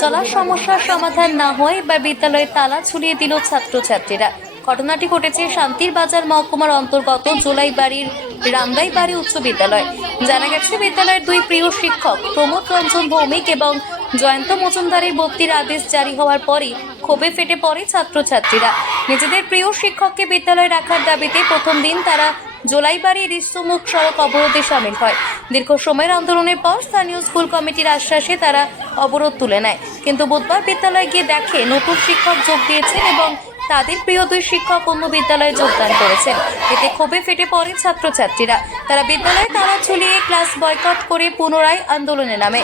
চলার সমস্যার সমাধান না হয় বা বিদ্যালয়ে তালা ঝুলিয়ে দিল ছাত্রছাত্রীরা। ঘটনাটি ঘটেছে শান্তির বাজার মহকুমার অন্তর্গত জোলাই বাড়ির রামদাই বাড়ি উচ্চ বিদ্যালয়। জানা গেছে, বিদ্যালয়ের দুই প্রিয় শিক্ষক প্রমোদ রঞ্জন ভৌমিক এবং জয়ন্ত মজুমদারের ভর্তির আদেশ জারি হওয়ার পরই ক্ষোভে ফেটে পড়ে ছাত্রছাত্রীরা। নিজেদের প্রিয় শিক্ষককে বিদ্যালয়ে রাখার দাবিতে প্রথম দিন তারা জোলাইবাড়ি রিস্তমুখ সড়ক অবরোধে সামিল হয়। দীর্ঘ সময়ের আন্দোলনের পর স্থানীয় স্কুল কমিটির আশ্বাসে তারা অবরোধ তুলে নেয়। কিন্তু বুধবার বিদ্যালয়ে গিয়ে দেখে নতুন শিক্ষক যোগ দিয়েছেন এবং তাদের প্রিয় দুই শিক্ষক অন্য বিদ্যালয়ে যোগদান করেছেন। এতে ক্ষোভে ফেটে পড়ে ছাত্রছাত্রীরা। তারা বিদ্যালয়ে তালা ঝুলিয়ে ক্লাস বয়কট করে পুনরায় আন্দোলনে নামে।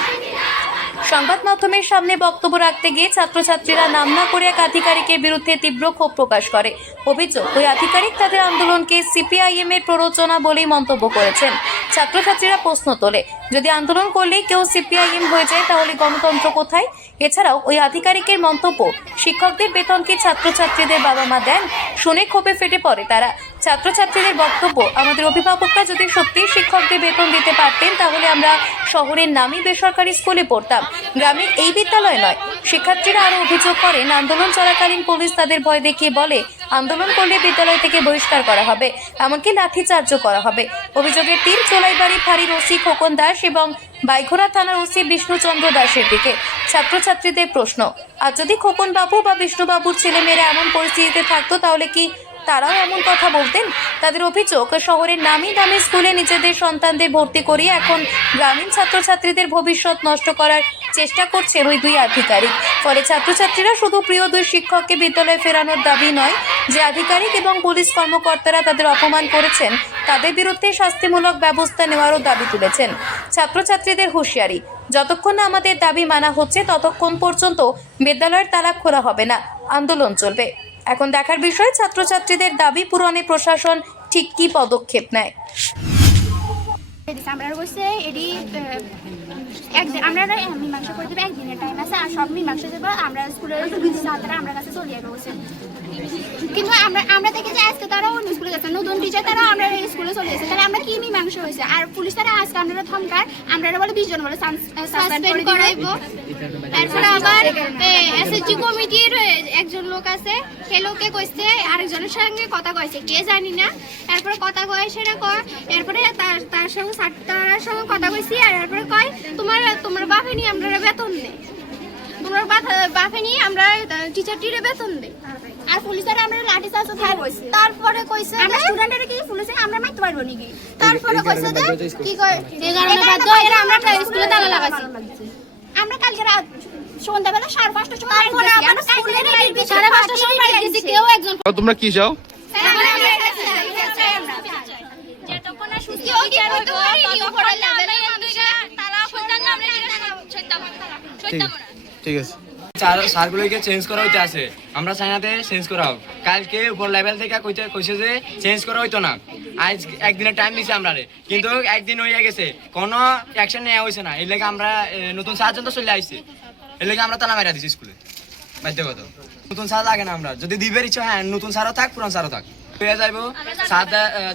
সংবাদ মাধ্যমের সামনে বক্তব্য রাখতে গিয়ে ছাত্রছাত্রীরা নাম না করে এক আধিকারিকের বিরুদ্ধে তীব্র ক্ষোভ প্রকাশ করে। অভিযোগ, ওই আধিকারিক তাদের আন্দোলনকে সিপিআইএম এর প্ররোচনা বলেই মন্তব্য করেছেন। ছাত্রছাত্রীরা প্রশ্ন তোলে, যদি আন্দোলন করলেই কেউ সিপিআইএম হয়ে যায়, তাহলে গণতন্ত্র কোথায়? এছাড়াও, ওই আধিকারিকের মন্তব্য, শিক্ষকদের বেতন কি ছাত্রছাত্রীদের বাবা মা দেন, শুনে ক্ষোভে ফেটে পড়ে তারা। ছাত্রছাত্রীদের বক্তব্য। আমাদের অভিভাবকরা যদি সত্যিই শিক্ষকদের বেতন দিতে পারতেন, তাহলে আমরা শহরের নামী বেসরকারি স্কুলে পড়তাম। গ্রামের এই বিদ্যালয় নয়। শিক্ষার্থীরা আরও অভিযোগ করেন, আন্দোলন চলাকালীন পুলিশ তাদের ভয় দেখিয়ে বলে, আন্দোলন করলে বিদ্যালয় থেকে বহিষ্কার করা হবে। এমনকি লাঠিচার্জও করা হবে। অভিযোগের তীর চোলাইবাড়ি ফাঁড়ির ওসি খোকন দাস এবং বাইঘোড়া থানার ওসি বিষ্ণুচন্দ্র দাসের দিকে ছাত্রছাত্রীদের প্রশ্ন, আর যদি খোকন বাবু বা বিষ্ণুবাবুর ছেলেমেয়েরা এমন পরিস্থিতিতে থাকতো, তাহলে কি তারাও এমন কথা বলতেন। তাদের অভিযোগ, শহরের নামি দামি স্কুলে নিজেদের সন্তানদের ভর্তি করিয়ে এখন গ্রামীণ ছাত্রছাত্রীদের ভবিষ্যৎ নষ্ট করার চেষ্টা করছেন ওই দুই আধিকারিক। ফলে ছাত্রছাত্রীরা শুধু প্রিয় দুই শিক্ষককে বিদ্যালয়ে ফেরানোর দাবি নয়, যে আধিকারিক এবং পুলিশ কর্মকর্তারা তাদের অপমান করেছেন, তাদের বিরুদ্ধে শাস্তিমূলক ব্যবস্থা নেওয়ারও দাবি তুলেছেন। ছাত্রছাত্রীদের হুঁশিয়ারি, যতক্ষণ না আমাদের দাবি মানা হচ্ছে, ততক্ষণ পর্যন্ত বিদ্যালয়ের তালা খোলা হবে না। আন্দোলন চলবে। এখন দেখার বিষয়, ছাত্রছাত্রীদের দাবি পূরণে প্রশাসন ঠিক কী পদক্ষেপ নেয়? আমরা কিন্তু আমরা যে আজকে নতুন তারা আমরা স্কুলে চলে আমরা কি হয়েছে? আর পুলিশ তারা আমরা আমরা বলে বিশ জন বলে তারপরে আবার এসএসজি একজন লোক আছে সে লোকে কইছে আরেকজনের সঙ্গে কথা কইছে কে জানি না। তারপরে কথা কয় সেটা কয় এরপরে তার তার সঙ্গে তার সঙ্গে কথা কইছি আর এরপরে কয় তোমার তোমার বাপে নিয়ে আমরা বেতন দেই। তোমার বাপ- নিয়ে আমরা টিচার টিরে বেতন দেই। আর পুলিশের আমরা লাঠি চার্জ তারপরে কইছে আমরা স্টুডেন্টের কি পুলিশে আমরা মারতে পারব নাকি? তারপরে কইছে কি কয়? এগারো বাদ্য আমরা স্কুলে তালা লাগাইছি আমরা কালকে রাত সন্ধ্যাবেলা সাড়ে পাঁচটার সময় তারপরে আমরা স্কুলের সাড়ে পাঁচটার সময় কেউ একজন তোমরা কি চাও ঠিক আছে স্যার স্যারগুলোকে চেঞ্জ করা হইতে আছে। আমরা চাইনাতে চেঞ্জ করা হোক। কালকে উপর লেভেল থেকে কইতে কইছে যে চেঞ্জ করা হইতো না। আজ একদিনের টাইম দিছে আমরা কিন্তু একদিন হয়ে গেছে। কোনো অ্যাকশন নেওয়া হয়েছে না। এর লেগে আমরা নতুন স্যার তো চলে আইছে। এর লেগে আমরা তালা মারা দিছি স্কুলে। বাধ্যগত। নতুন স্যার লাগে না আমরা। যদি দিবের ইচ্ছা হ্যাঁ নতুন সারও থাক পুরান সারও থাক। হয়ে যাইব। স্যার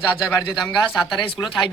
যা যার বাড়ি যেতাম গা স্যার তারা স্কুলে থাকবে